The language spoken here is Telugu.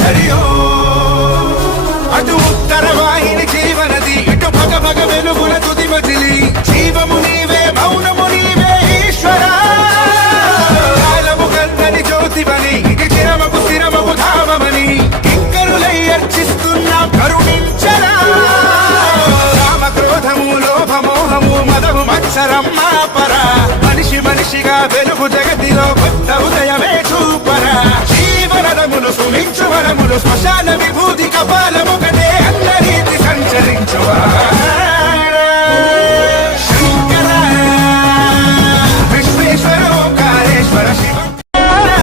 చరియో అటు ఉత్తర వాహిని జీవనది ఇటు భగ భగ వెలుగుల తుది మజిలి జీవము నీవే మౌనము నీవే ఈశ్వర కాలము గందని జ్యోతివని ఇది చిరమకు స్థిరమకు ధామమని కింకరులై అర్చిస్తున్నా కరుణించరా కామ క్రోధము లోభమోహము మదము మత్సరం మాపరా మనిషి మనిషిగా వెలుగు జగతిలో కొత్త ఉదయమే